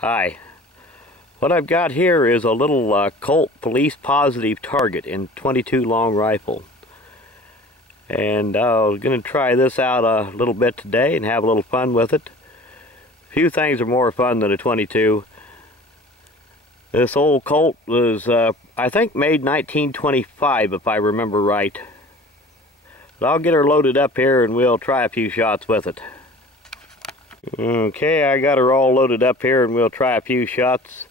Hi. What I've got here is a little Colt Police Positive Target in 22 long rifle. And I was going to try this out a little bit today and have a little fun with it. Few things are more fun than a 22. This old Colt was, I think, made 1925 if I remember right. But I'll get her loaded up here and we'll try a few shots with it. Okay, I got her all loaded up here and we'll try a few shots.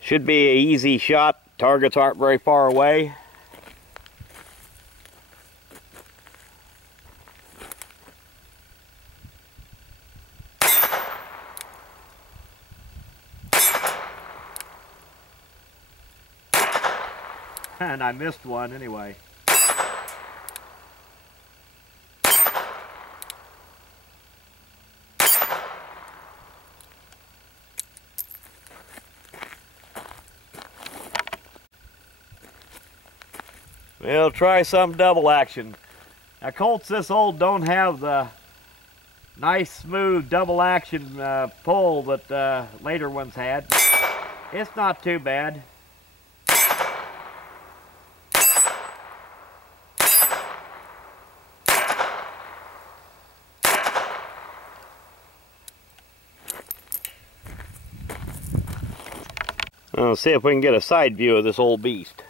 Should be an easy shot. Targets aren't very far away. And I missed one anyway. We'll try some double action. Now Colts this old don't have the nice smooth double action pull that later ones had. It's not too bad. Let's see if we can get a side view of this old beast.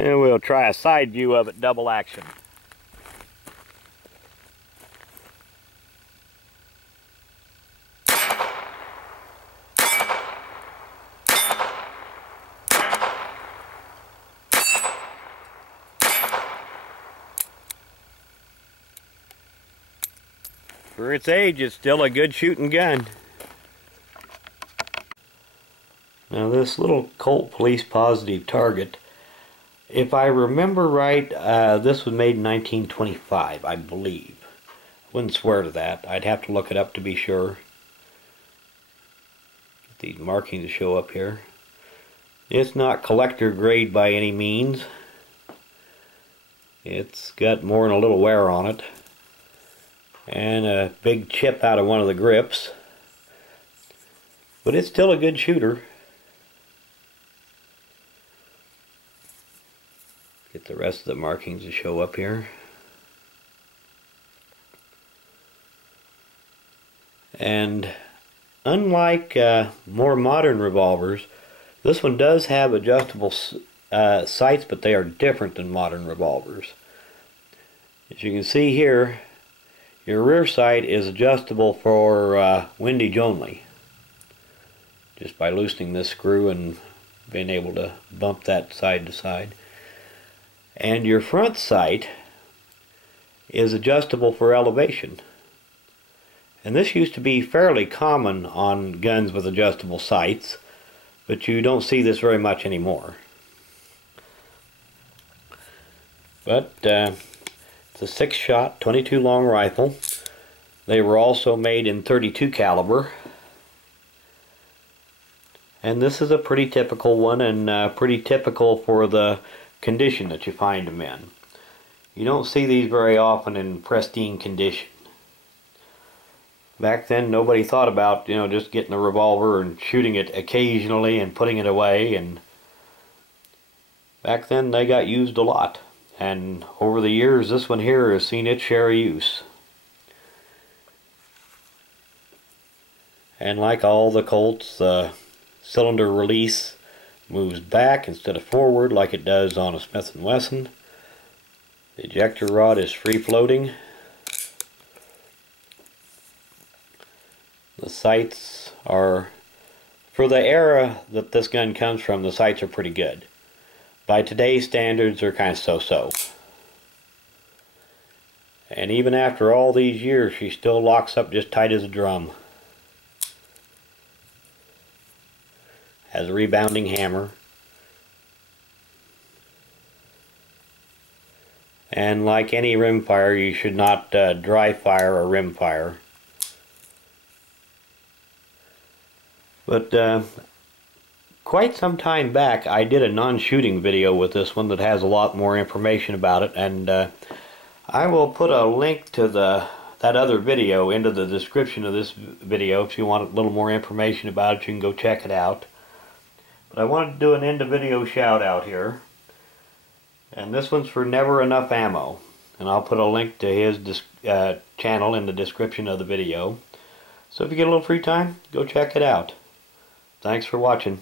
And we'll try a side view of it, double action. For its age, it's still a good shooting gun. Now this little Colt Police Positive Target, if I remember right, this was made in 1925, I believe. I wouldn't swear to that. I'd have to look it up to be sure. Get these markings to show up here. It's not collector grade by any means. It's got more than a little wear on it. And a big chip out of one of the grips. But it's still a good shooter. Get the rest of the markings to show up here. And unlike more modern revolvers, this one does have adjustable sights, but they are different than modern revolvers. As you can see here, your rear sight is adjustable for windage only. Just by loosening this screw and being able to bump that side to side. And your front sight is adjustable for elevation. And this used to be fairly common on guns with adjustable sights, but you don't see this very much anymore. But it's a 6-shot, 22 long rifle. They were also made in .32 caliber. And this is a pretty typical one, and pretty typical for the condition that you find them in. You don't see these very often in pristine condition. Back then nobody thought about, just getting a revolver and shooting it occasionally and putting it away, and back then they got used a lot. And over the years this one here has seen its share of use. And like all the Colts, the cylinder release moves back instead of forward like it does on a Smith & Wesson. The ejector rod is free floating. The sights are, for the era that this gun comes from, the sights are pretty good. By today's standards, they're kind of so-so. And even after all these years, she still locks up just tight as a drum. Has a rebounding hammer. And like any rim fire, you should not dry fire a rim fire. But quite some time back I did a non-shooting video with this one that has a lot more information about it, and I will put a link to that other video into the description of this video. If you want a little more information about it, you can go check it out. But I wanted to do an end of video shout out here, and this one's for NeverEnuffAmmo, and I'll put a link to his channel in the description of the video. So if you get a little free time, go check it out. Thanks for watching.